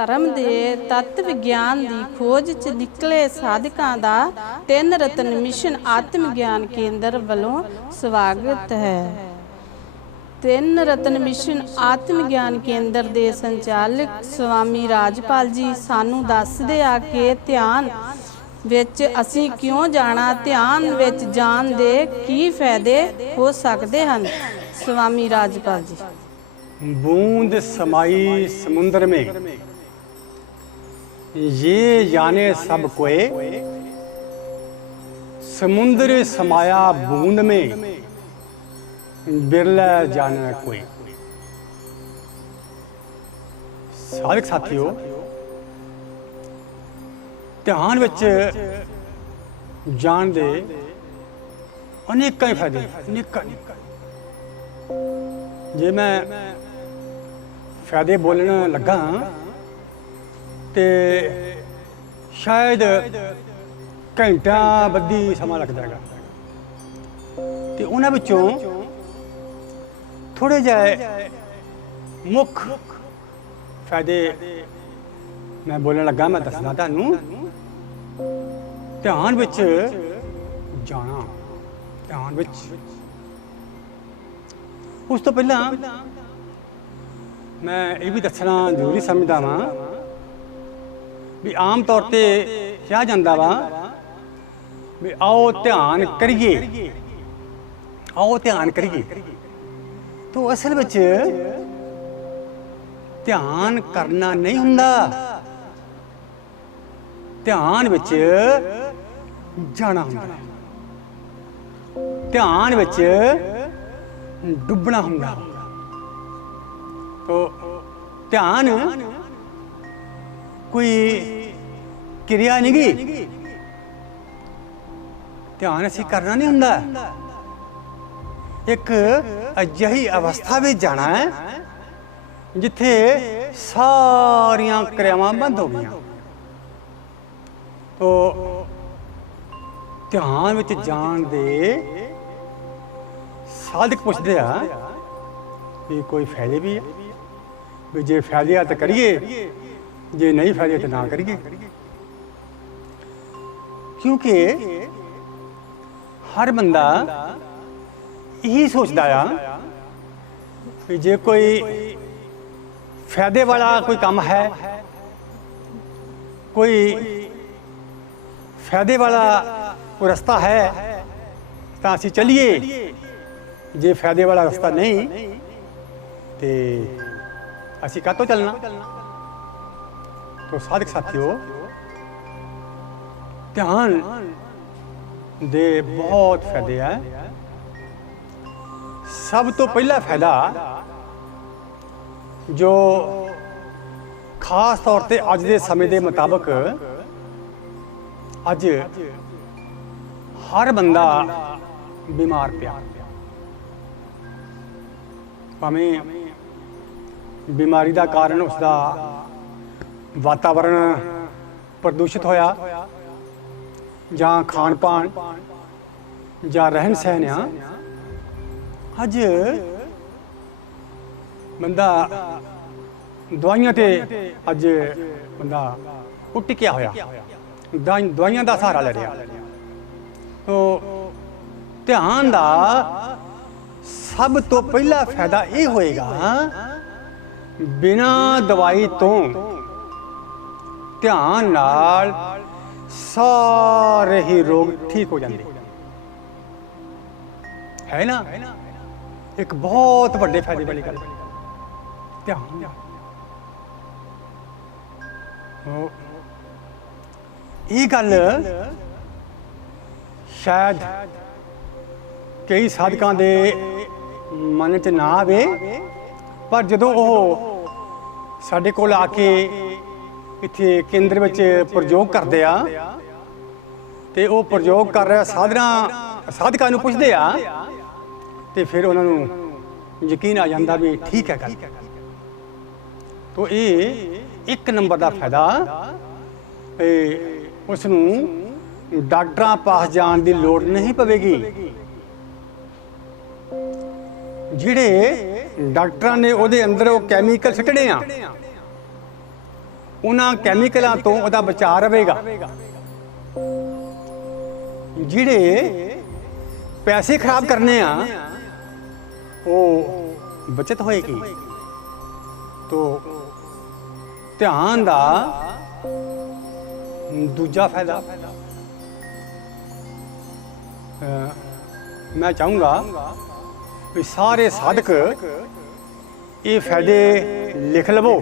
ਧਰਮ ਦੇ ਤੱਤ ਵਿਗਿਆਨ ਦੀ ਖੋਜ 'ਚ ਨਿਕਲੇ ਸਾਧਕਾਂ ਦਾ 3 ਰਤਨ ਮਿਸ਼ਨ ਆਤਮ ਗਿਆਨ ਕੇਂਦਰ ਵੱਲੋਂ ਸਵਾਗਤ ਹੈ। 3 ਰਤਨ ਮਿਸ਼ਨ ਆਤਮ ਗਿਆਨ ਕੇਂਦਰ ਦੇ ਸੰਚਾਲਕ ਸਵਾਮੀ ਰਾਜਪਾਲ ਜੀ ਸਾਨੂੰ ਦੱਸਦੇ ਆ ਕਿ ਧਿਆਨ ਵਿੱਚ ਅਸੀਂ ਕਿਉਂ ਜਾਣਾ, ਧਿਆਨ ਵਿੱਚ ਜਾਣ ਦੇ ਕੀ ਫਾਇਦੇ ਹੋ ਸਕਦੇ ਹਨ। स्वामी राजपाल जी। बूंद समाई समुद्र में ये जाने सब कोई, समुद्र समाया बूंद में बिरला जाने कोई। साधक साथियों, ध्यान विच जान दे अनेक फायदे, अनेक जे मैं फायदे बोलण लगा तो शायद घंटा बद्धी समा लग जाएगा। तो उन्हां विचों थोड़े जिहे मुख फायदे मैं बोलण लगा, मैं दसदा तुहानूं। ध्यान विच जाना, ध्यान विच उस तो पहला मैं ये भी दसना जरूरी समझदा वां भी आम तौर पर कहा जाता वा भी आओ ध्यान करिए, आओ ध्यान करिए। तो असल विच ध्यान करना नहीं हुंदा, ध्यान विच जाना हुंदा, ध्यान विच डुबना हुंदा। तो ध्यान कोई क्रिया नहीं गी, ध्यान असीं करना नहीं हुंदा। एक अजिही अवस्था में जाना है जिथे सारियां क्रियावां बंद हो गई। तो ध्यान विच जान दे साधक पुछते हैं कोई फायदे भी है, भी जे फायदे आ तो करिए, जे नहीं फायदे तो ना करिए। क्योंकि हर बंदा यही सोचता है कि जे कोई फायदे वाला कोई काम है, कोई फायदे वाला कोई रास्ता है तो असीं चलिए, जे फायदे वाला रास्ता नहीं तो असीं कातों चलना। तो साधक साथियों, ध्यान दे बहुत फायदे हैं। सब तो पहला फायदा जो खास तौर पर अज के समय के मुताबिक अज हर बंदा बीमार पिया, भावें बीमारी का कारण उसका वातावरण प्रदूषित होया, जां खान पान, जां रहन सहन। अज बंदा दवाइयां ते अज बंदा टिकिया होया, दवाइयां का सहारा ले रहा। तो ध्यान का सब तो पहला फायदा ये होएगा, बिना दवाई तो ध्यान नाल सारे ही रोग ठीक हो जाते है ना। एक बहुत बड़े फायदे वाली गल ध्यान। ये गल शायद कई साधकों के मन च ना आवे, पर जदों वो साडे कोल आके इत्थे केंद्र में प्रयोग करते आ ते वो प्रयोग कर रहे साधकों पुछते आ ते फिर उन्होंने यकीन आ जाता भी ठीक है गल। तो ये एक नंबर का फायदा, उसनूं डॉक्टरां पास जाण दी लोड़ नहीं पवेगी। जिहड़े डॉक्टरां ने उहदे अंदर वो कैमिकल सुट्टने आ, ਉਹਨਾਂ ਕੈਮੀਕਲਾਂ ਤੋਂ ਉਹਦਾ ਬਚਾਅ ਰਹੇਗਾ। ਜਿਹੜੇ ਪੈਸੇ ਖਰਾਬ ਕਰਨੇ ਆ ਉਹ ਬਚਤ ਹੋਏਗੀ। ਤੋ ਧਿਆਨ ਦਾ ਦੂਜਾ ਫਾਇਦਾ ਮੈਂ ਚਾਹੂੰਗਾ ਵੀ ਸਾਰੇ ਸਾਧਕ ਇਹ ਫਾਇਦੇ ਲਿਖ ਲਵੋ,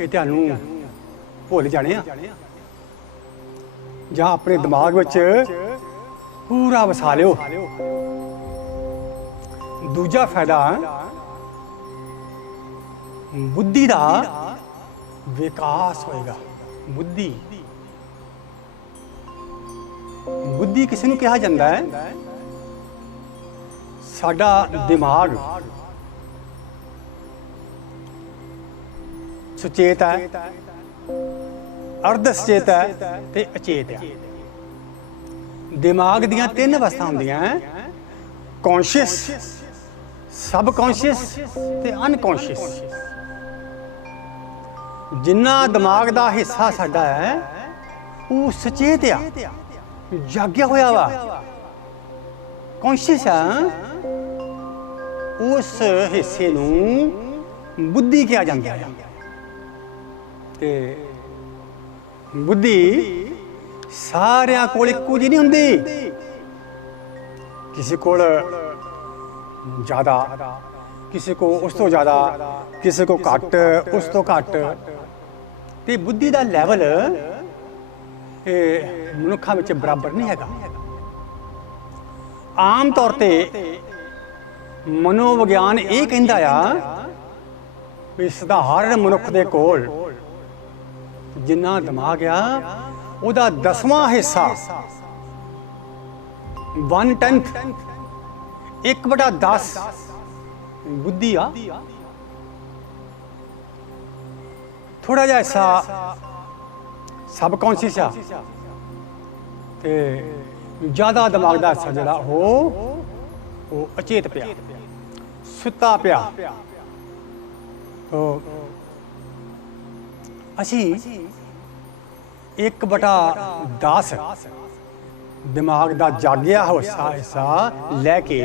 ਇਹ ਤੁਹਾਨੂੰ ਭੁੱਲ ਜਾਣੇ ਆ ਜਾਂ ਆਪਣੇ ਦਿਮਾਗ ਵਿੱਚ ਪੂਰਾ ਵਸਾ ਲਿਓ। ਦੂਜਾ ਫਾਇਦਾ ਬੁੱਧੀ ਦਾ ਵਿਕਾਸ ਹੋਏਗਾ। ਬੁੱਧੀ ਕਿਸ ਨੂੰ ਕਿਹਾ ਜਾਂਦਾ ਹੈ? ਸਾਡਾ ਦਿਮਾਗ ਸੁਚੇਤ ਹੈ, ਅਰਧ ਸੁਚੇਤ ਹੈ ਤੇ ਅਚੇਤ ਹੈ। ਦਿਮਾਗ ਦੀਆਂ 3 ਅਵਸਥਾ ਹੁੰਦੀਆਂ ਹੈ, ਕੌਨਸ਼ੀਅਸ, ਸਬ ਕੌਨਸ਼ੀਅਸ ਤੇ ਅਨਕੌਨਸ਼ੀਅਸ। ਜਿੰਨਾ ਦਿਮਾਗ ਦਾ ਹਿੱਸਾ ਸਾਡਾ ਹੈ ਉਹ ਸੁਚੇਤ ਆ, ਜਾਗਿਆ ਹੋਇਆ ਵਾ, ਕੌਨਸ਼ੀਅਸ ਆ। ਉਸ ਹਿੱਸੇ ਨੂੰ ਬੁੱਧੀ ਕਿਹਾ ਜਾਂਦਾ ਹੈ। ਤੇ ਬੁੱਧੀ ਸਾਰਿਆਂ ਕੋਲ ਇੱਕੋ ਜਿਹੀ ਨਹੀਂ ਹੁੰਦੀ। ਕਿਸੇ ਕੋਲ ਜ਼ਿਆਦਾ, ਕਿਸੇ ਕੋ ਉਸ ਤੋਂ ਜ਼ਿਆਦਾ, ਕਿਸੇ ਕੋ ਘੱਟ, ਉਸ ਤੋਂ ਘੱਟ। ਤੇ ਬੁੱਧੀ ਦਾ ਲੈਵਲ ਇਹ ਮਨੁੱਖਾਂ ਵਿੱਚ ਬਰਾਬਰ ਨਹੀਂ ਹੈਗਾ। ਆਮ ਤੌਰ ਤੇ ਮਨੋਵਿਗਿਆਨ ਇਹ ਕਹਿੰਦਾ ਆ ਵੀ ਸਧਾਰਨ ਮਨੁੱਖ ਦੇ ਕੋਲ ਜਿੰਨਾ ਦਿਮਾਗ ਆ ਉਹਦਾ 10ਵਾਂ ਹਿੱਸਾ 1/10 1/10 ਬੁੱਧੀ ਆ। ਥੋੜਾ ਜਿਹਾ ਹਿੱਸਾ ਸਬ ਕੌਨਸ਼ੀਅਸ ਆ ਤੇ ਜ਼ਿਆਦਾ ਦਿਮਾਗ ਦਾ ਹਿੱਸਾ ਜਿਹੜਾ ਉਹ ਅਚੇਤ ਪਿਆ, ਸੁੱਤਾ ਪਿਆ। ਤੋ ਅਸੀਂ 1/10 ਦਿਮਾਗ ਦਾ ਜਾਗਿਆ ਹੋਇਆ ਹਿੱਸਾ ਲੈ ਕੇ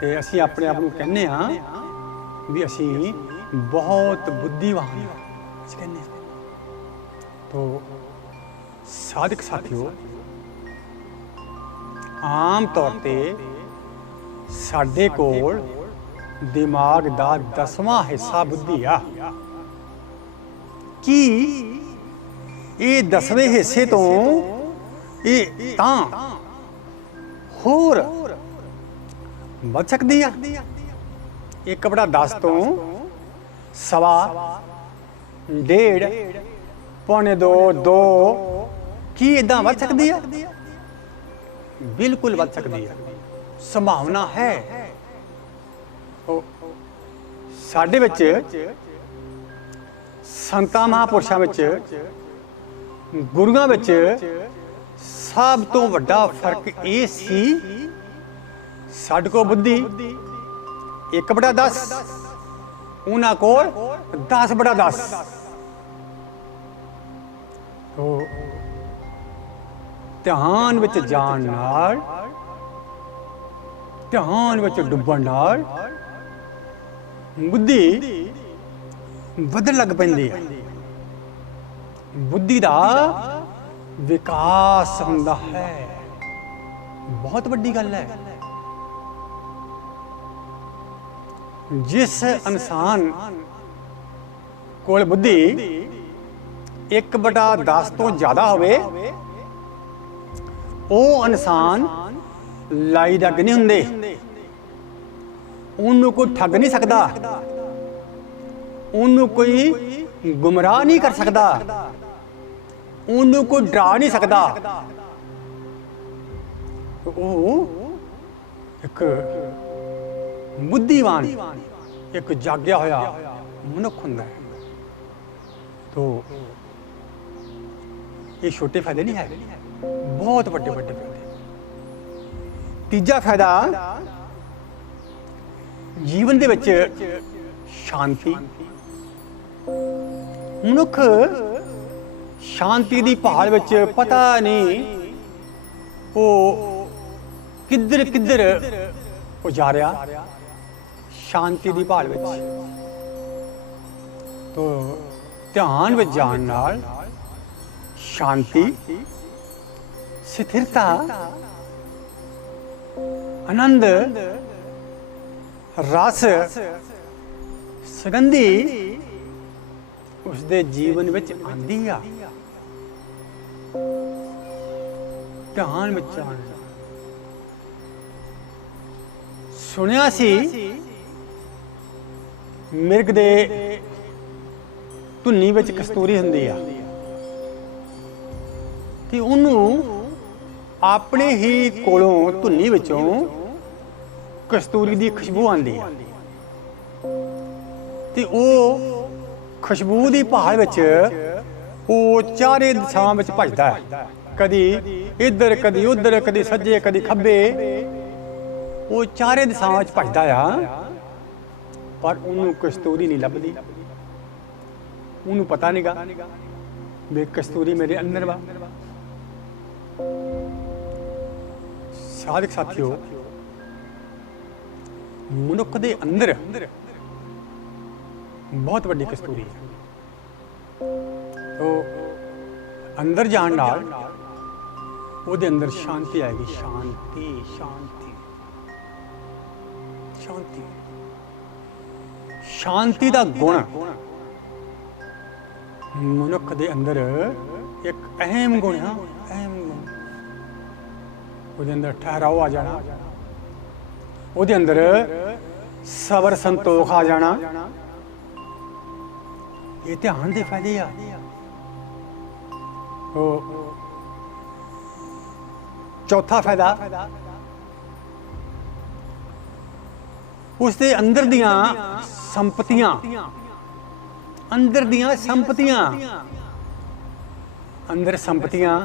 ਤੇ ਅਸੀਂ ਆਪਣੇ ਆਪ ਨੂੰ ਕਹਿੰਦੇ ਆ ਵੀ ਅਸੀਂ ਬਹੁਤ ਬੁੱਧੀਵਾਨ ਅਸੀਂ ਕਹਿੰਦੇ ਹਾਂ। ਤੋ ਸਾਧਕ ਸਾਥੀਓ, ਆਮ ਤੌਰ ਤੇ ਸਾਡੇ ਕੋਲ ਦਿਮਾਗ ਦਾ 10ਵਾਂ ਹਿੱਸਾ ਬੁੱਧੀ ਆ। ਕੀ ਇਹ 10ਵੇਂ ਹਿੱਸੇ ਤੋਂ ਇਹ ਤਾਂ ਹੋਰ ਵੱਧ ਸਕਦੀ ਆ? 1/10 ਤੋਂ 1.25, 1.5, ਪੌਣੇ 2 ਕੀ ਇਦਾਂ ਵੱਧ ਸਕਦੀ ਆ? ਬਿਲਕੁਲ ਵੱਧ ਸਕਦੀ ਆ, ਸੰਭਾਵਨਾ ਹੈ। ਸਾਡੇ ਵਿੱਚ ਸੰਤਾਂ ਮਹਾਂਪੁਰਸ਼ਾਂ ਵਿੱਚ, ਗੁਰੂਆਂ ਵਿੱਚ ਸਭ ਤੋਂ ਵੱਡਾ ਫਰਕ ਇਹ ਸੀ, ਸਾਡੇ ਕੋਲ ਬੁੱਧੀ 1/10, ਉਹਨਾਂ ਕੋਲ 10/10। ਧਿਆਨ ਵਿੱਚ ਜਾਣ ਨਾਲ, ਧਿਆਨ ਵਿੱਚ ਡੁੱਬਣ ਨਾਲ ਬੁੱਧੀ ਵਧਣ ਲੱਗ ਪੈਂਦੀ ਹੈ। ਬੁੱਧੀ ਦਾ ਵਿਕਾਸ ਹੁੰਦਾ ਹੈ। ਬਹੁਤ ਵੱਡੀ ਗੱਲ ਹੈ। ਜਿਸ ਇਨਸਾਨ ਕੋਲ ਬੁੱਧੀ 1/10 ਤੋਂ ਜ਼ਿਆਦਾ ਹੋਵੇ ਉਹ ਇਨਸਾਨ ਲਾਈ ਲੱਗ ਨਹੀਂ ਹੁੰਦੇ। ਉਹਨੂੰ ਕੋਈ ਠੱਗ ਨਹੀਂ ਸਕਦਾ, ਉਹਨੂੰ ਕੋਈ ਗੁੰਮਰਾਹ ਨਹੀਂ ਕਰ ਸਕਦਾ, ਉਹਨੂੰ ਕੋਈ ਡਰਾ ਨਹੀਂ ਸਕਦਾ। ਉਹ ਇੱਕ ਬੁੱਧੀਵਾਨ, ਇੱਕ ਜਾਗਿਆ ਹੋਇਆ ਮਨੁੱਖ ਹੁੰਦਾ ਹੈ। ਤੋ ਇਹ ਛੋਟੇ ਫਾਇਦੇ ਨਹੀਂ ਹੈ, ਬਹੁਤ ਵੱਡੇ ਵੱਡੇ ਫਾਇਦੇ। ਤੀਜਾ ਫਾਇਦਾ, ਜੀਵਨ ਦੇ ਵਿੱਚ ਸ਼ਾਂਤੀ, ਮਨੁੱਖ ਸ਼ਾਂਤੀ ਦੀ ਭਾਲ ਵਿੱਚ ਪਤਾ ਨਹੀਂ ਉਹ ਕਿੱਧਰ ਕਿੱਧਰ ਉਹ ਜਾ ਰਿਹਾ ਸ਼ਾਂਤੀ ਦੀ ਭਾਲ ਵਿੱਚ। ਤੋ ਧਿਆਨ ਵਿੱਚ ਜਾਣ ਨਾਲ ਸ਼ਾਂਤੀ, ਸਥਿਰਤਾ, ਆਨੰਦ, ਰਸ, ਸੁਗੰਧੀ ਉਸਦੇ ਜੀਵਨ ਵਿੱਚ ਆਂਦੀ ਆ। ਧਿਆਨ ਵਿੱਚ ਜਾਣ। ਸੁਣਿਆ ਸੀ ਮਿਰਗ ਦੇ ਧੁੰਨੀ ਵਿੱਚ ਕਸਤੂਰੀ ਹੁੰਦੀ ਆ ਤੇ ਉਹਨੂੰ ਆਪਣੇ ਹੀ ਕੋਲੋਂ ਧੁੰਨੀ ਵਿੱਚੋਂ ਕਸਤੂਰੀ ਦੀ ਖੁਸ਼ਬੂ ਆਉਂਦੀ ਆ ਤੇ ਉਹ ਖੁਸ਼ਬੂ ਦੀ ਭਾਲ ਵਿੱਚ ਉਹ ਚਾਰੇ ਦਿਸ਼ਾਵਾਂ ਵਿੱਚ ਭਜਦਾ ਹੈ, ਕਦੀ ਇੱਧਰ ਕਦੀ ਉੱਧਰ, ਕਦੀ ਸੱਜੇ ਕਦੀ ਖੱਬੇ। ਉਹ ਚਾਰੇ ਦਿਸ਼ਾਵਾਂ ਵਿੱਚ ਭਜਦਾ ਆ ਪਰ ਉਹਨੂੰ ਕਸਤੂਰੀ ਨਹੀਂ ਲੱਭਦੀ। ਉਹਨੂੰ ਪਤਾ ਨਹੀਂਗਾ ਵੀ ਕਸਤੂਰੀ ਮੇਰੇ ਅੰਦਰ ਵਾ। ਸਾਧਕ ਸਾਥੀਓ, ਮਨੁੱਖ ਦੇ ਅੰਦਰ ਬਹੁਤ ਵੱਡੀ ਕਸਤੂਰੀ ਹੈ। ਉਹ ਅੰਦਰ ਜਾਣ ਨਾਲ ਉਹਦੇ ਅੰਦਰ ਸ਼ਾਂਤੀ ਆਏਗੀ। ਸ਼ਾਂਤੀ ਸ਼ਾਂਤੀ ਸ਼ਾਂਤੀ ਸ਼ਾਂਤੀ ਦਾ ਗੁਣ ਮਨੁੱਖ ਦੇ ਅੰਦਰ ਇੱਕ ਅਹਿਮ ਗੁਣ ਹੈ। ਅਹਿਮ ਗੁਣ ਉਹਦੇ ਅੰਦਰ ਠਹਿਰਾਓ ਆ ਜਾਣਾ, ਉਹਦੇ ਅੰਦਰ ਸਬਰ ਸੰਤੋਖ ਆ ਜਾਣਾ। ਇਹ ਧਿਆਨ ਦੇ ਫਾਇਦੇ ਆ। ਉਹ ਚੌਥਾ ਫਾਇਦਾ ਉਸਦੇ ਅੰਦਰ ਦੀਆਂ ਸੰਪਤੀਆਂ, ਅੰਦਰ ਦੀਆਂ ਸੰਪਤੀਆਂ, ਅੰਦਰ ਸੰਪਤੀਆਂ,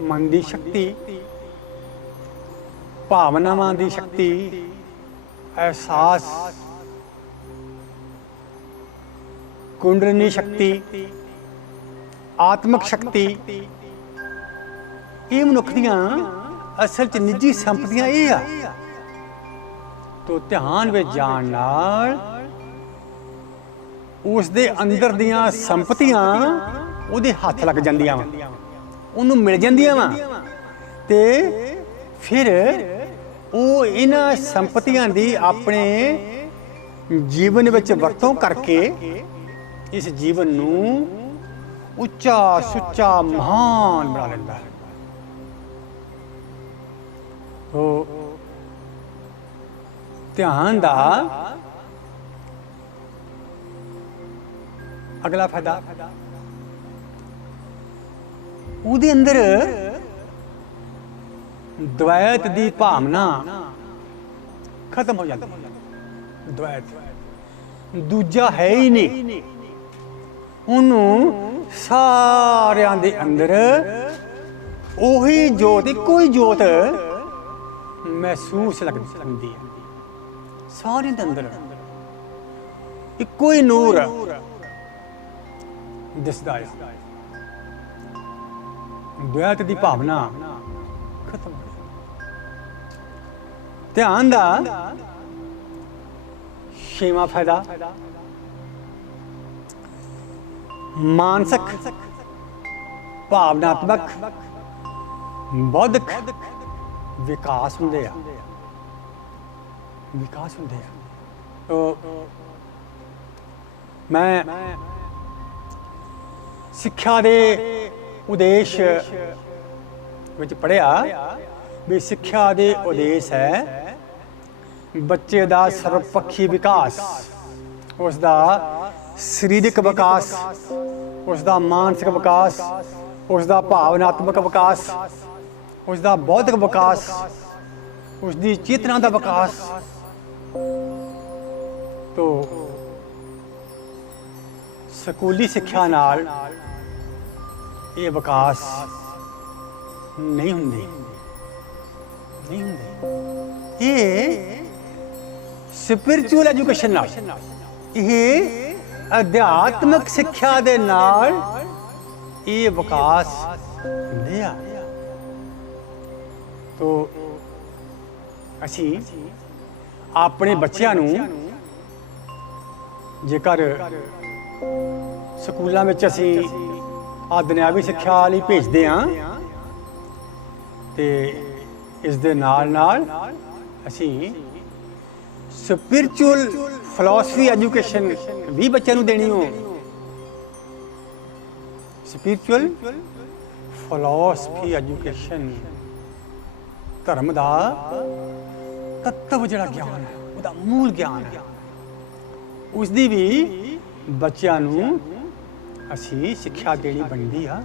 ਮਨ ਦੀ ਸ਼ਕਤੀ, ਭਾਵਨਾਵਾਂ ਦੀ ਸ਼ਕਤੀ, ਅਹਿਸਾਸ, ਕੁੰਡਲਨੀ ਸ਼ਕਤੀ, ਆਤਮਿਕ ਸ਼ਕਤੀ, ਇਹ ਮਨੁੱਖ ਦੀਆਂ ਅਸਲ ਚ ਨਿੱਜੀ ਸੰਪਤੀਆਂ ਇਹ ਆ। ਤੋ ਧਿਆਨ ਵਿੱਚ ਜਾਣ ਨਾਲ ਉਸ ਦੇ ਅੰਦਰ ਦੀਆਂ ਸੰਪਤੀਆਂ ਉਹਦੇ ਹੱਥ ਲੱਗ ਜਾਂਦੀਆਂ ਵਾ, ਉਹਨੂੰ ਮਿਲ ਜਾਂਦੀਆਂ ਵਾ ਤੇ ਫਿਰ ਉਹ ਇਹਨਾਂ ਸੰਪਤੀਆਂ ਦੀ ਆਪਣੇ ਜੀਵਨ ਵਿੱਚ ਵਰਤੋਂ ਕਰਕੇ ਇਸ ਜੀਵਨ ਨੂੰ ਉੱਚਾ ਸੁੱਚਾ ਮਹਾਨ ਬਣਾ ਲੈਂਦਾ ਹੈ। ਉਹ ਧਿਆਨ ਦਾ ਅਗਲਾ ਫਾਇਦਾ ਉਹਦੇ ਅੰਦਰ ਦ્વੈਤ ਦੀ ਭਾਵਨਾ ਖਤਮ ਹੋ ਜਾਂਦੀ ਹੈ। ਦ્વੈਤ ਦੂਜਾ ਹੈ ਹੀ ਨਹੀਂ। ਉਹਨੂੰ ਸਾਰਿਆਂ ਦੇ ਅੰਦਰ ਉਹੀ ਜੋਤ, ਇੱਕੋ ਹੀ ਜੋਤ ਮਹਿਸੂਸ ਲੱਗਦੀ ਹੈ। ਸਾਰਿਆਂ ਦੇ ਅੰਦਰ ਇੱਕੋ ਹੀ ਨੂਰ ਦਿਸਦਾ ਹੈ। ਦ્વੈਤ ਦੀ ਭਾਵਨਾ ਖਤਮ। ਧਿਆਨ ਦਾ ਛੇਵਾਂ ਫਾਇਦਾ ਮਾਨਸਿਕ, ਭਾਵਨਾਤਮਕ, ਬੌਧਿਕ ਵਿਕਾਸ ਹੁੰਦੇ ਆ। ਵਿਕਾਸ ਹੁੰਦੇ ਆ। ਮੈਂ ਸਿੱਖਿਆ ਦੇ ਉਦੇਸ਼ ਵਿੱਚ ਪੜ੍ਹਿਆ ਵੀ ਸਿੱਖਿਆ ਦੇ ਉਦੇਸ਼ ਹੈ ਬੱਚੇ ਦਾ ਸਰਵਪੱਖੀ ਵਿਕਾਸ, ਉਸ ਦਾ ਸਰੀਰਕ ਵਿਕਾਸ, ਉਸ ਦਾ ਮਾਨਸਿਕ ਵਿਕਾਸ, ਉਸ ਦਾ ਭਾਵਨਾਤਮਕ ਵਿਕਾਸ, ਉਸ ਦਾ ਬੌਧਿਕ ਵਿਕਾਸ, ਉਸ ਦੀ ਚੇਤਨਾ ਦਾ ਵਿਕਾਸ। ਤੋ ਸਕੂਲੀ ਸਿੱਖਿਆ ਨਾਲ ਇਹ ਵਿਕਾਸ ਨਹੀਂ ਹੁੰਦੇ। ਇਹ ਸਪਿਰਚੁਅਲ ਐਜੂਕੇਸ਼ਨ ਨਾਲ, ਇਹ ਅਧਿਆਤਮਿਕ ਸਿੱਖਿਆ ਦੇ ਨਾਲ ਇਹ ਵਿਕਾਸ ਹੁੰਦੇ ਆ। ਤੋ ਅਸੀਂ ਆਪਣੇ ਬੱਚਿਆਂ ਨੂੰ ਜੇਕਰ ਸਕੂਲਾਂ ਵਿੱਚ ਅਸੀਂ ਦੁਨਿਆਵੀ ਸਿੱਖਿਆ ਲਈ ਭੇਜਦੇ ਹਾਂ ਤੇ ਇਸ ਦੇ ਨਾਲ ਨਾਲ ਅਸੀਂ ਸਪਿਰਚੁਅਲ ਫਿਲਾਸਫੀ ਐਜੂਕੇਸ਼ਨ ਵੀ ਬੱਚਿਆਂ ਨੂੰ ਦੇਣੀ ਹੋ। ਸਪਿਰਚੁਅਲ ਫਿਲਾਸਫੀ ਐਜੂਕੇਸ਼ਨ, ਧਰਮ ਦਾ ਤੱਤਵ ਜਿਹੜਾ ਗਿਆਨ ਹੈ, ਉਹਦਾ ਮੂਲ ਗਿਆਨ ਹੈ, ਉਸ ਦੀ ਵੀ ਬੱਚਿਆਂ ਨੂੰ ਅਸੀਂ ਸਿੱਖਿਆ ਦੇਣੀ ਬਣਦੀ ਆ।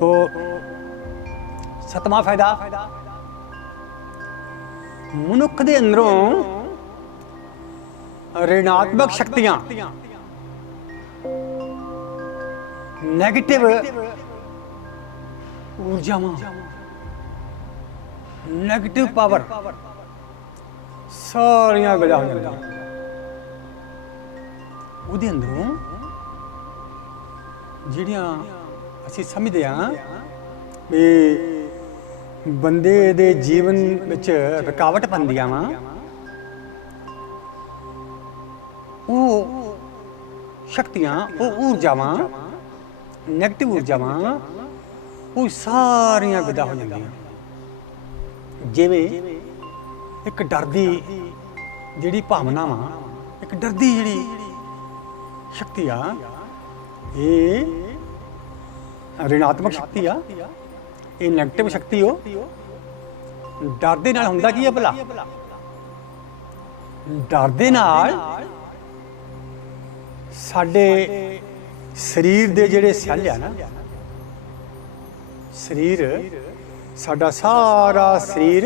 ਤੋ ਸਤਵਾਂ ਫਾਇਦਾ, ਮਨੁੱਖ ਦੇ ਅੰਦਰੋਂ ਰਿਣਾਤਮਕ ਸ਼ਕਤੀਆਂ, ਨੈਗੇਟਿਵ ਊਰਜਾਵਾਂ, ਨੈਗੇਟਿਵ ਪਾਵਰ ਸਾਰੀਆਂ ਗਲਾ ਹੋ ਜਾਂਦੀਆਂ। ਉਹਦੇ ਅੰਦਰੋਂ ਜਿਹੜੀਆਂ ਅਸੀਂ ਸਮਝਦੇ ਹਾਂ ਵੀ ਬੰਦੇ ਦੇ ਜੀਵਨ ਵਿੱਚ ਰੁਕਾਵਟ ਬਣਦੀਆਂ ਵਾ, ਉਹ ਸ਼ਕਤੀਆਂ, ਉਹ ਊਰਜਾਵਾਂ, ਨੈਗੇਟਿਵ ਊਰਜਾਵਾਂ, ਉਹ ਸਾਰੀਆਂ ਵਿਦਾ ਹੋ ਜਾਂਦੀਆਂ। ਜਿਵੇਂ ਇੱਕ ਡਰ ਦੀ ਜਿਹੜੀ ਭਾਵਨਾ ਵਾ, ਇੱਕ ਡਰ ਦੀ ਜਿਹੜੀ ਸ਼ਕਤੀ ਆ, ਇਹ ਰਿਣਾਤਮਕ ਸ਼ਕਤੀ ਆ, ਇਹ ਨੈਗੇਟਿਵ ਸ਼ਕਤੀ ਹੋ। ਡਰ ਦੇ ਨਾਲ ਹੁੰਦਾ ਕੀ ਹੈ ਭਲਾ? ਡਰ ਦੇ ਨਾਲ ਸਾਡੇ ਸਰੀਰ ਦੇ ਜਿਹੜੇ ਸੈੱਲ ਆ ਨਾ, ਸਰੀਰ ਸਾਡਾ ਸਾਰਾ ਸਰੀਰ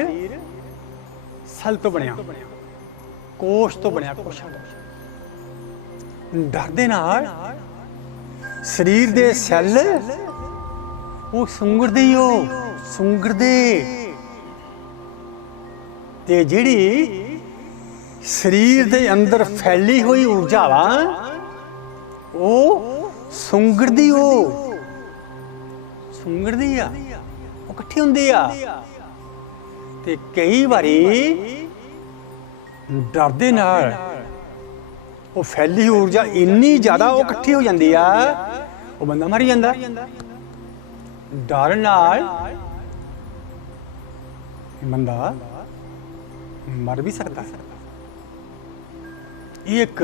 ਸੈੱਲ ਤੋਂ ਬਣਿਆ, ਕੋਸ਼ ਤੋਂ ਬਣਿਆ, ਕੋਸ਼ਾਂ ਤੋਂ। ਡਰ ਦੇ ਨਾਲ ਸਰੀਰ ਦੇ ਸੈੱਲ ਉਹ ਸੁੰਗੜਦੇ ਹੀ ਹੋ, ਸੁੰਗੜਦੇ, ਤੇ ਜਿਹੜੀ ਸਰੀਰ ਦੇ ਅੰਦਰ ਫੈਲੀ ਹੋਈ ਊਰਜਾ ਵਾ ਉਹ ਸੁੰਗੜਦੀ ਹੋ, ਸੁੰਗੜਦੀ ਆ, ਉਹ ਇਕੱਠੀ ਹੁੰਦੀ ਆ। ਤੇ ਕਈ ਵਾਰੀ ਡਰ ਦੇ ਨਾਲ ਉਹ ਫੈਲੀ ਊਰਜਾ ਇੰਨੀ ਜ਼ਿਆਦਾ ਉਹ ਇਕੱਠੀ ਹੋ ਜਾਂਦੀ ਆ, ਉਹ ਬੰਦਾ ਮਰ ਜਾਂਦਾ। ਡਰ ਨਾਲ ਬੰਦਾ ਮਰ ਵੀ ਸਕਦਾ। ਇਹ ਇੱਕ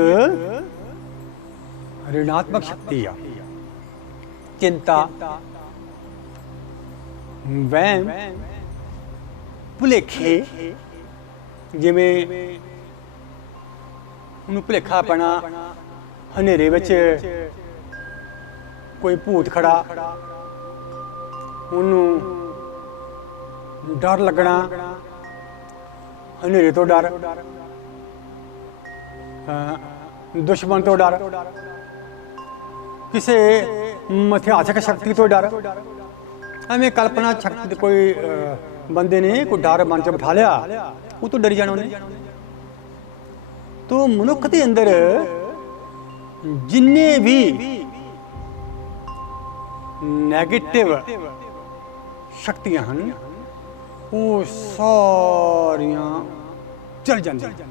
ਰਿਣਾਤਮਕ ਸ਼ਕਤੀ ਆ। ਚਿੰਤਾ, ਵਹਿਮ, ਭੁਲੇਖੇ, ਜਿਵੇਂ ਉਹਨੂੰ ਭੁਲੇਖਾ ਪੈਣਾ, ਹਨੇਰੇ ਵਿੱਚ ਕੋਈ ਭੂਤ ਖੜਾ, ਉਹਨੂੰ ਡਰ ਲੱਗਣਾ, ਹਨੇਰੇ ਤੋਂ ਡਰ, ਦੁਸ਼ਮਣ ਤੋਂ ਡਰ, ਕਿਸੇ ਮਿਥਿਆਤਮਕ ਸ਼ਕਤੀ ਤੋਂ ਡਰ। ਐਵੇਂ ਕਲਪਨਾ ਸ਼ਕਤੀ, ਕੋਈ ਬੰਦੇ ਨੇ ਕੋਈ ਡਰ ਮਨ 'ਚ ਬਿਠਾ ਲਿਆ, ਉਹ ਤੋਂ ਡਰੀ ਜਾਣਾ ਉਹਨੇ। ਤੋ ਮਨੁੱਖ ਦੇ ਅੰਦਰ ਜਿੰਨੇ ਵੀ ਨੈਗੇਟਿਵ ਸ਼ਕਤੀਆਂ ਹਨ ਉਹ ਸਾਰੀਆਂ ਚਲ ਜਾਂਦੀਆਂ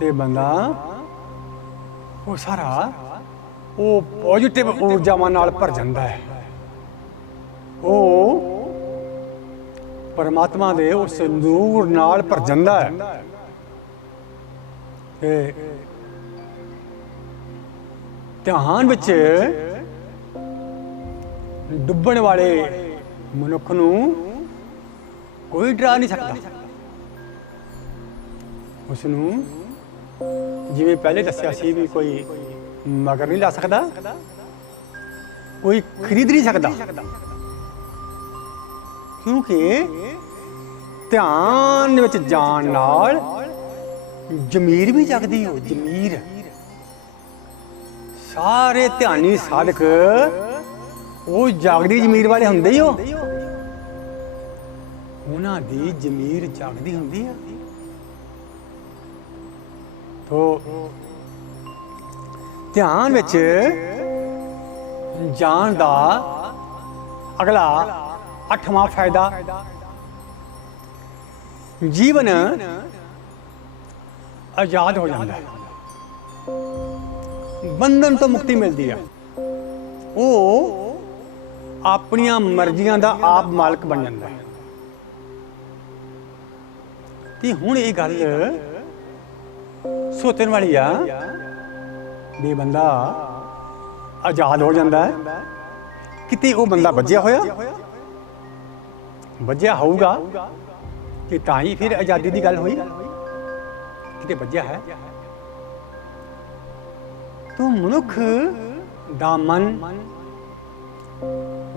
ਤੇ ਬੰਦਾ ਉਹ ਸਾਰਾ ਉਹ ਪੋਜ਼ਿਟਿਵ ਊਰਜਾਵਾਂ ਨਾਲ ਭਰ ਜਾਂਦਾ ਹੈ। ਉਹ ਪਰਮਾਤਮਾ ਦੇ ਉਸ ਨੂਰ ਨਾਲ ਭਰ ਜਾਂਦਾ ਹੈ। ਤੇ ਧਿਆਨ ਵਿੱਚ ਡੁੱਬਣ ਵਾਲੇ ਮਨੁੱਖ ਨੂੰ ਕੋਈ ਡਰਾ ਨਹੀਂ ਸਕਦਾ। ਉਸ ਨੂੰ ਜਿਵੇਂ ਪਹਿਲੇ ਦੱਸਿਆ ਸੀ ਵੀ ਕੋਈ ਮਗਰ ਨਹੀਂ ਲਾ ਸਕਦਾ, ਕੋਈ ਖਰੀਦ ਨਹੀਂ ਸਕਦਾ, ਕਿਉਂਕਿ ਧਿਆਨ ਵਿੱਚ ਜਾਣ ਨਾਲ ਜ਼ਮੀਰ ਵੀ ਜਾਗਦੀ ਹੋ। ਜ਼ਮੀਰ, ਸਾਰੇ ਧਿਆਨੀ ਸਾਧਕ ਉਹ ਜਾਗਦੀ ਜ਼ਮੀਰ ਵਾਲੇ ਹੁੰਦੇ ਹੀ ਹੋ, ਉਹਨਾਂ ਦੀ ਜ਼ਮੀਰ ਜਾਗਦੀ ਹੁੰਦੀ ਆ। ਤੋ ਧਿਆਨ ਵਿੱਚ ਜਾਣ ਦਾ ਅਗਲਾ 8ਵਾਂ ਫਾਇਦਾ, ਜੀਵਨ ਆਜ਼ਾਦ ਹੋ ਜਾਂਦਾ ਹੈ, ਬੰਧਨ ਤੋਂ ਮੁਕਤੀ ਮਿਲਦੀ ਹੈ। ਉਹ ਆਪਣੀਆਂ ਮਰਜ਼ੀਆਂ ਦਾ ਆਪ ਮਾਲਕ ਬਣ ਜਾਂਦਾ ਹੈ। ਤੇ ਹੁਣ ਇਹ ਗੱਲ ਸੋਚਣ ਵਾਲੀ ਆ ਵੀ ਬੰਦਾ ਆਜ਼ਾਦ ਹੋ ਜਾਂਦਾ ਹੈ, ਕਿਤੇ ਉਹ ਬੰਦਾ ਵੱਜਿਆ ਹੋਊਗਾ ਕਿ ਤਾਂ ਹੀ ਫਿਰ ਆਜ਼ਾਦੀ ਦੀ ਗੱਲ ਹੋਈ, ਕਿਤੇ ਵੱਜਿਆ ਹੈ। ਤੂੰ ਮਨੁੱਖ ਦਾ ਮਨ,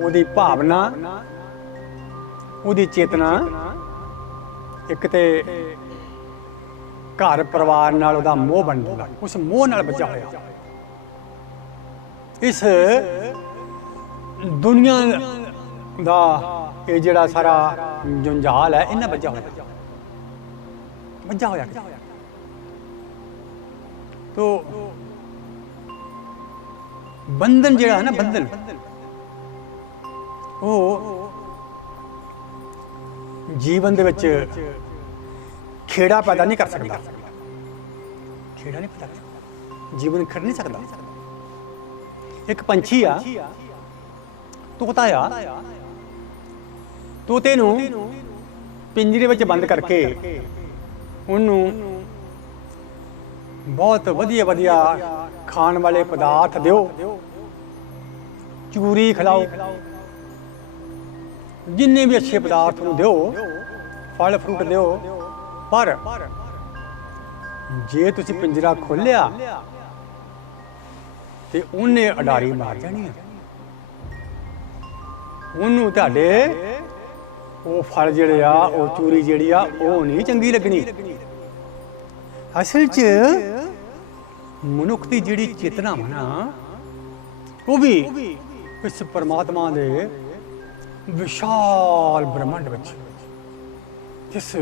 ਉਹਦੀ ਭਾਵਨਾ, ਉਹਦੀ ਚੇਤਨਾ ਇੱਕ ਤੇ ਘਰ ਪਰਿਵਾਰ ਨਾਲ ਉਹਦਾ ਮੋਹ ਬਣ ਜਾਂਦਾ, ਉਸ ਮੋਹ ਨਾਲ ਬੱਝਾ ਹੋਇਆ। ਇਸ ਦੁਨੀਆ ਦਾ ਇਹ ਜਿਹੜਾ ਸਾਰਾ ਜੰਜਾਲ ਹੈ, ਇਹਨਾਂ ਬੱਝਾ ਹੋਇਆ ਤੋ ਬੰਧਨ ਜਿਹੜਾ ਹੈ ਨਾ, ਬੰਧਨ ਉਹ ਜੀਵਨ ਦੇ ਵਿੱਚ ਖੇੜਾ ਪੈਦਾ ਨਹੀਂ ਕਰ ਸਕਦਾ, ਜੀਵਨ ਖੜ ਨਹੀਂ ਸਕਦਾ। ਇੱਕ ਪੰਛੀ ਆ, ਤੋਤਾ ਆ, ਤੋਤੇ ਨੂੰ ਪਿੰਜਰੇ ਵਿੱਚ ਬੰਦ ਕਰਕੇ ਉਹਨੂੰ ਬਹੁਤ ਵਧੀਆ ਖਾਣ ਵਾਲੇ ਪਦਾਰਥ ਦਿਓ, ਚੂਰੀ ਖਿਲਾਓ, ਜਿੰਨੇ ਵੀ ਅੱਛੇ ਪਦਾਰਥ ਨੂੰ ਦਿਓ, ਫਲ ਫਰੂਟ ਦਿਓ, ਪਰ ਜੇ ਤੁਸੀਂ ਪਿੰਜਰਾ ਖੋਲਿਆ ਤੇ ਉਹਨੇ ਅਡਾਰੀ ਮਾਰ ਜਾਣੀ ਹੈ, ਉਹਨੂੰ ਤੁਹਾਡੇ ਉਹ ਫਲ ਜਿਹੜੇ ਆ, ਉਹ ਚੂਰੀ ਜਿਹੜੀ ਆ, ਉਹ ਨਹੀਂ ਚੰਗੀ ਲੱਗਣੀ। ਅਸਲ 'ਚ ਮਨੁੱਖ ਦੀ ਜਿਹੜੀ ਚੇਤਨਾ ਨਾ, ਉਹ ਵੀ ਇਸ ਪਰਮਾਤਮਾ ਦੇ ਵਿਸ਼ਾਲ ਬ੍ਰਹਮੰਡ ਵਿੱਚ, ਜਿਸ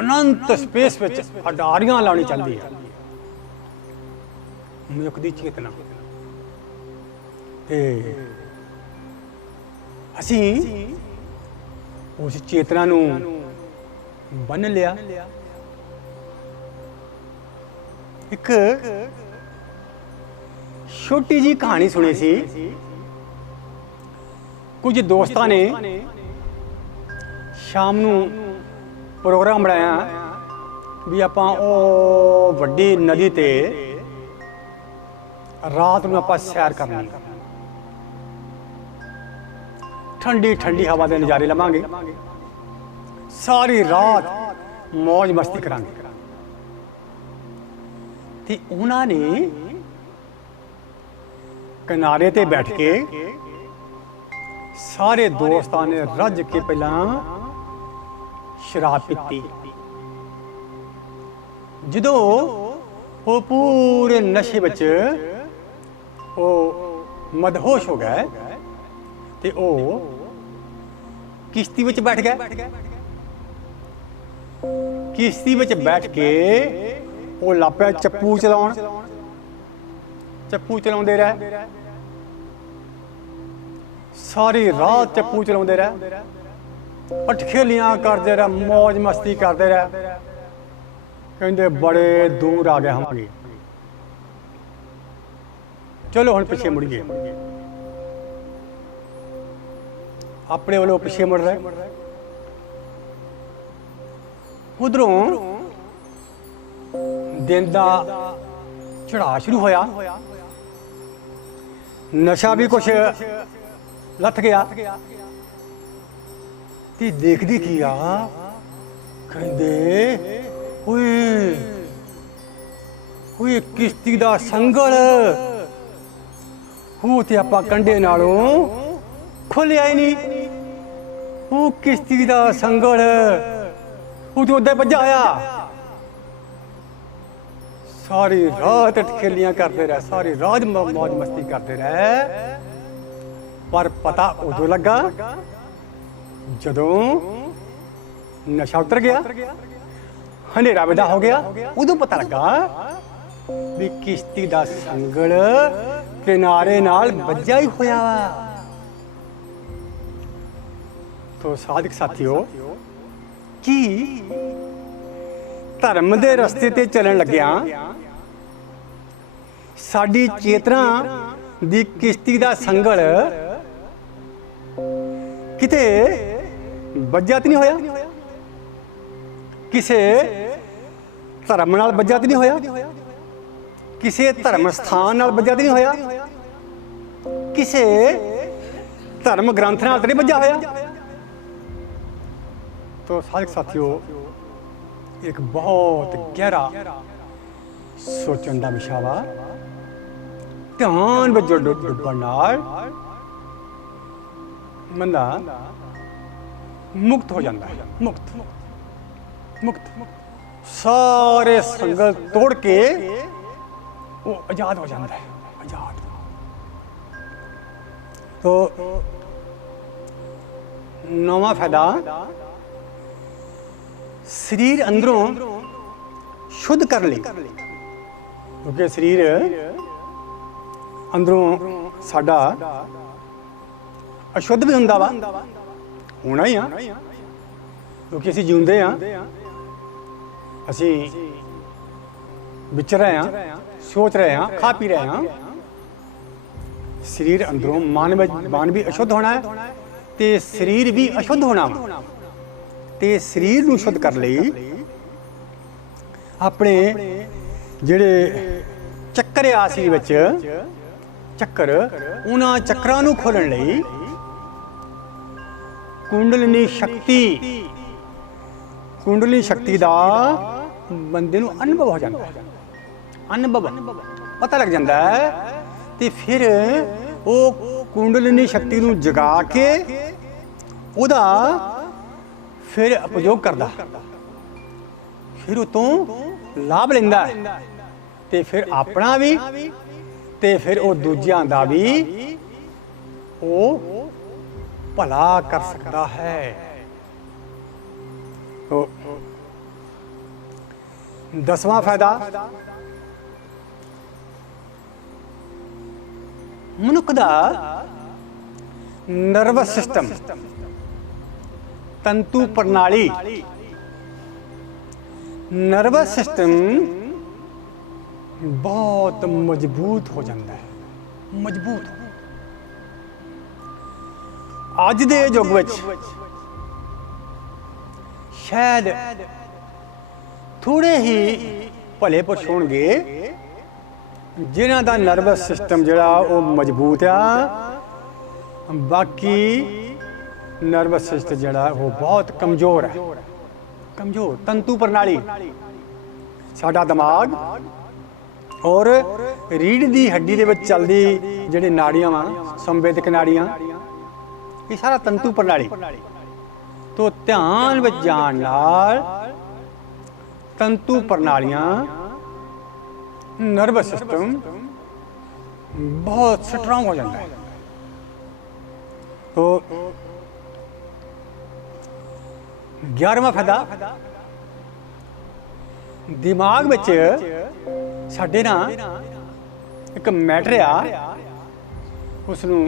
ਅਨੰਤ ਸਪੇਸ ਵਿੱਚ ਅਡਾਰੀਆਂ ਲਾਉਣੀ ਚਾਹੀਦੀ ਹੈ ਮਨੁੱਖ ਦੀ ਚੇਤਨਾ। ਤੇ ਅਸੀਂ ਉਸ ਚੇਤਨਾ ਨੂੰ ਬੰਨ ਲਿਆ। ਇੱਕ ਛੋਟੀ ਜੀ ਕਹਾਣੀ ਸੁਣੀ ਸੀ, ਕੁਝ ਦੋਸਤਾਂ ਨੇ ਸ਼ਾਮ ਨੂੰ ਪ੍ਰੋਗਰਾਮ ਬਣਾਇਆ ਵੀ ਆਪਾਂ ਉਹ ਵੱਡੀ ਨਦੀ ਤੇ ਰਾਤ ਨੂੰ ਆਪਾਂ ਸੈਰ ਕਰਨੀ, ਠੰਡੀ ਹਵਾ ਦੇ ਨਜ਼ਾਰੇ ਲਵਾਂਗੇ, ਸਾਰੀ ਰਾਤ ਮौज ਮਸਤੀ ਕਰਾਂਗੇ। ਤੇ ਉਹਨਾਂ ਨੇ ਕਿਨਾਰੇ ਤੇ ਬੈਠ ਕੇ ਸਾਰੇ ਦੋਸਤਾਂ ਨੇ ਰੱਜ ਕੇ ਪਹਿਲਾਂ ਸ਼ਰਾਬ ਪੀਤੀ। ਜਦੋਂ ਉਹ ਪੂਰੇ ਨਸ਼ੇ ਵਿੱਚ ਉਹ ਮਦਹੋਸ਼ ਹੋ ਗਏ ਤੇ ਉਹ ਕਿਸ਼ਤੀ ਵਿੱਚ ਬੈਠ ਗਏ। ਕਿਸ਼ਤੀ ਵਿੱਚ ਬੈਠ ਕੇ ਉਹ ਲਾਪਿਆ ਚੱਪੂ ਚਲਾਉਂਦੇ ਰਹੇ, ਸਾਰੀ ਰਾਤ ਚੱਪੂ ਚਲਾਉਂਦੇ ਰਹੇ, ਅਟਖੇਲੀਆਂ ਕਰਦੇ ਰਹੇ, ਮौज ਮਸਤੀ ਕਰਦੇ ਰਹੇ। ਕਹਿੰਦੇ ਬੜੇ ਦੂਰ ਆ ਗਏ ਹਮਾਂਗੇ, ਚਲੋ ਹੁਣ ਪਿੱਛੇ ਮੁੜੀਏ। ਆਪਣੇ ਵੱਲੋਂ ਪਿੱਛੇ ਮੁੜ ਰਹੇ। ਉਧਰੋਂ ਦਿਨ ਦਾ ਚੜਾਅ ਸ਼ੁਰੂ ਹੋਇਆ, ਨਸ਼ਾ ਵੀ ਕੁਛ ਲੱਥ ਗਿਆ। ਤੇ ਦੇਖਦੀ ਕੀ ਆ, ਕਹਿੰਦੇ ਓਏ ਕਿਸ਼ਤੀ ਦਾ ਸੰਗਲ, ਉਹ ਤੇ ਆਪਾਂ ਕੰਢੇ ਨਾਲੋਂ ਖੋਲਿਆ ਹੀ ਨਹੀਂ। ਉਹ ਕਿਸ਼ਤੀ ਦਾ ਸੰਗਲ ਉਹ ਤੇ ਉੱਦਾਂ ਭੱਜਾ ਆਇਆ। ਸਾਰੀ ਰਾਤ ਅਟਖੇਲੀਆਂ ਕਰਦੇ ਰਹੇ, ਸਾਰੀ ਰਾਤ ਮौज ਮਸਤੀ ਕਰਦੇ ਰਹੇ। ਪਰ ਪਤਾ ਉਦੋਂ ਲੱਗਾ ਜਦੋਂ ਨਸ਼ਾ ਉਤਰ ਗਿਆ, ਹਨੇਰਾ ਵਿਦਾ ਹੋ ਗਿਆ, ਉਦੋਂ ਪਤਾ ਲੱਗਾ ਵੀ ਕਿਸ਼ਤੀ ਦਾ ਸੰਗਲ ਕਿਨਾਰੇ ਨਾਲ ਵੱਜਿਆ ਹੀ ਹੋਇਆ ਵਾ। ਤੋ ਸਾਧਕ ਸਾਥੀਓ, ਕੀ ਧਰਮ ਦੇ ਰਸਤੇ ਤੇ ਚੱਲਣ ਲੱਗਿਆ ਸਾਡੀ ਚੇਤਨਾ ਦੀ ਕਿਸ਼ਤੀ ਦਾ ਸੰਗਲ ਕਿਤੇ ਵੱਜਿਆ ਤਾਂ ਨਹੀਂ ਹੋਇਆ? ਕਿਸੇ ਧਰਮ ਨਾਲ ਵੱਜਿਆ ਤਾਂ ਨਹੀਂ ਹੋਇਆ? ਕਿਸੇ ਧਰਮ ਸਥਾਨ ਨਾਲ ਵੱਜਿਆ ਤਾਂ ਨਹੀਂ ਹੋਇਆ? ਕਿਸੇ ਧਰਮ ਗ੍ਰੰਥ ਨਾਲ ਤਾਂ ਨਹੀਂ ਵੱਜਿਆ ਹੋਇਆ? तो साधक साथियों, एक बहुत गहरा सोचने का विषय वा। ध्यान वजों डुब्बण नाल बंदा मुक्त हो जाता है। मुक्त मुक्त सारे संगल तोड़ के वो आजाद हो जाता है। आजाद। तो नौवां फायदा, शरीर अंदरों शुद्ध कर ले, क्योंकि शरीर अंदरों साडा अशुद्ध भी हुंदा वा, होना ही आ, क्योंकि असीं जीउंदे आ, असीं विचर रहे हैं, सोच रहे हैं, खा पी रहे हैं। शरीर अंदरों मन भी अशुद्ध होना है ते शरीर भी अशुद्ध होना वा। ते शरीर नूं शुद्ध कर लई अपने जिहड़े चक्कर आ शरीर विच चक्कर, उन्हां चक्रां नूं खोलण लई कुंडलिनी शक्ति दा बंदे नूं अनुभव हो जाता है। अनुभव पता लग जाता है ते फिर वो कुंडलिनी शक्ति नूं जगा के उहदा फिर उपयोग करता, फिर उतों लाभ लेंदा है, ते फिर अपना भी ते फिर वो दूजियां दा भी वो भला कर सकता है। तो 10वां फायदा, मनुख दा नर्वस सिस्टम, तंतु प्रणाली, नर्वस सिस्टम बहुत मजबूत हो जाता है। मजबूत अज दे युग विच शायद थोड़े ही भले पुरुष होणगे जिन्हां दा नर्वस सिस्टम जिहड़ा वो मजबूत आ, बाकी नर्वस सिस्टम जिहड़ा वो बहुत कमज़ोर है। कमज़ोर तंतु प्रणाली, साडा दिमाग और रीढ़ दी हड्डी दे विच चलदी जिहड़ी नाड़ियां वा, संवेदक नाड़ियां, ये सारा तंतु प्रणाली। तो ध्यान विच जाण नाल तंतु प्रणालियां, नर्वस सिस्टम बहुत स्ट्रांग हो जाता है। तो 11वां फायदा, दिमाग विच साडे ना एक मैटर आ, उसनूं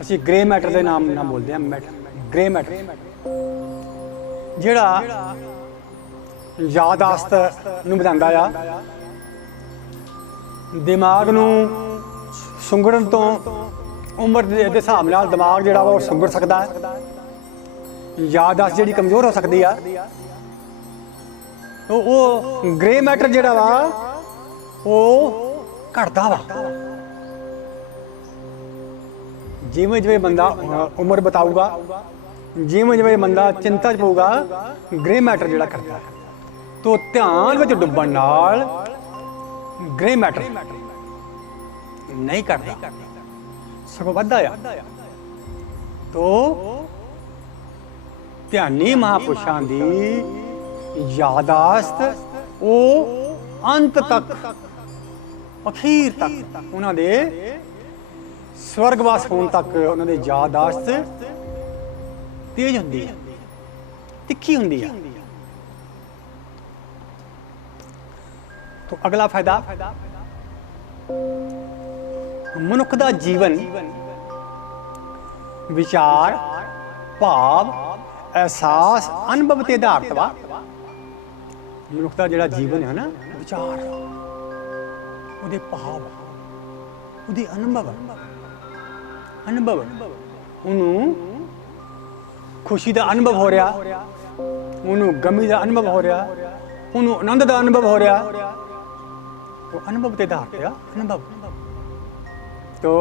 असीं ग्रे मैटर के नाम ना बोलते हैं। मैटर, ग्रे मैटर जिहड़ा यादाश्त नूं वधांदा आ, दिमाग नूं सुंगड़न तो उम्र के हिसाब नाल दिमाग जिहड़ा वा सुंगड़ सकदा है, यादाश्त जिहड़ी कमज़ोर हो सकती है। तो वो ग्रे मैटर जिहड़ा वा वो घटदा वा। जिवें जिवें बंदा उम्र बताऊगा, जिवें जिवें बंदा चिंता च पऊगा, ग्रे मैटर जिहड़ा करदा है। तो ध्यान विच डुब्बण नाल ग्रे मैटर नहीं करदा, सगों वधदा आ। तो ध्यानी महापुरुषां दी यादाश्त वो अंत तक, अखीर तक, उन्हां दे स्वर्गवास होने तक उन्हां दी यादाश्त तेज हुंदी है, तिखी हुंदी है। तो अगला फायदा, मनुख दा जीवन विचार भाव एहसास अनुभव ते आधारित वा। मनुख दा जिहड़ा जीवन है ना, विचार उहदे भाव उहदे अनुभव ਉਹਨੂੰ खुशी ਦਾ अनुभव हो रहा, ਉਹਨੂੰ गमी ਦਾ अनुभव हो रहा, ਉਹਨੂੰ आनंद ਦਾ अनुभव हो रहा। तो अनुभव ਤੇ ਆਧਾਰ ਤੇ अनुभव। तो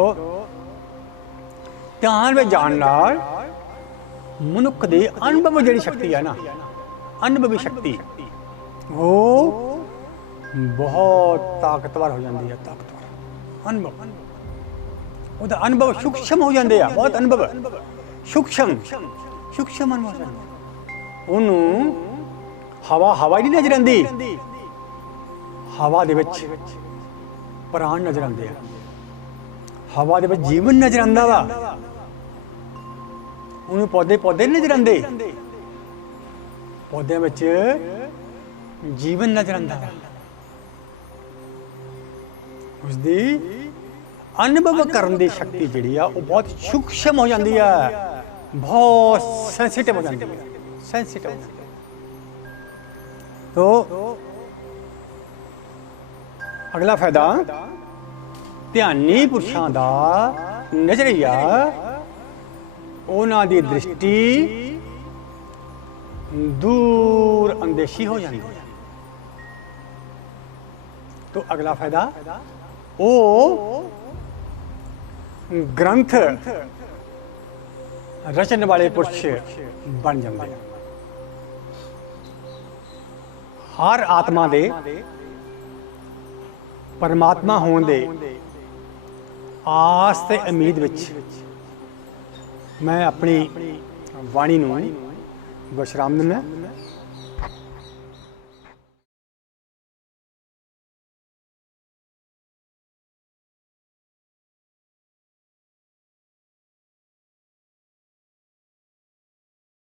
ਧਿਆਨ ਵਿੱਚ ਜਾਣ ਨਾਲ ਮਨੁੱਖ ਦੇ ਅਨੁਭਵ ਜਿਹੜੀ ਸ਼ਕਤੀ ਹੈ ਨਾ, ਅਨੁਭਵੀ ਸ਼ਕਤੀ, ਉਹ ਬਹੁਤ ਤਾਕਤਵਰ ਹੋ ਜਾਂਦੀ ਹੈ। ਤਾਕਤਵਰ ਅਨੁਭਵ, ਉਹਦਾ ਅਨੁਭਵ ਸੂਖਸ਼ਮ ਹੋ ਜਾਂਦੇ ਆ। ਬਹੁਤ ਅਨੁਭਵ ਸੂਖਸ਼ਮ ਅਨੁਭਵ। ਉਹਨੂੰ ਹਵਾ ਹੀ ਨਹੀਂ ਨਜ਼ਰ ਆਉਂਦੀ, ਹਵਾ ਦੇ ਵਿੱਚ ਪ੍ਰਾਣ ਨਜ਼ਰ ਆਉਂਦੇ ਆ, ਹਵਾ ਦੇ ਵਿੱਚ ਜੀਵਨ ਨਜ਼ਰ ਆਉਂਦਾ ਵਾ। ਉਹਨੂੰ ਪੌਦੇ ਨਜ਼ਰ ਆਉਂਦੇ, ਪੌਦਿਆਂ ਵਿੱਚ ਜੀਵਨ ਨਜ਼ਰ ਆਉਂਦਾ ਵਾ। ਉਸਦੀ अनुभव करने की शक्ति जी वो बहुत सूक्ष्म हो जाती है, बहुत सेंसिटिव हो जाती है, सेंसिटिव। तो अगला फायदा, ध्यानी पुरुषों का नजरिया, उन्हां दी दृष्टि दूर अंदेशी हो जाती है। तो अगला फायदा, वो ग्रंथ रचन वाले पुरुष बन जाते हैं। हर आत्मा दे परमात्मा होने दे आस ते उम्मीद विच मैं अपनी वाणी नूं विश्राम दिंदा।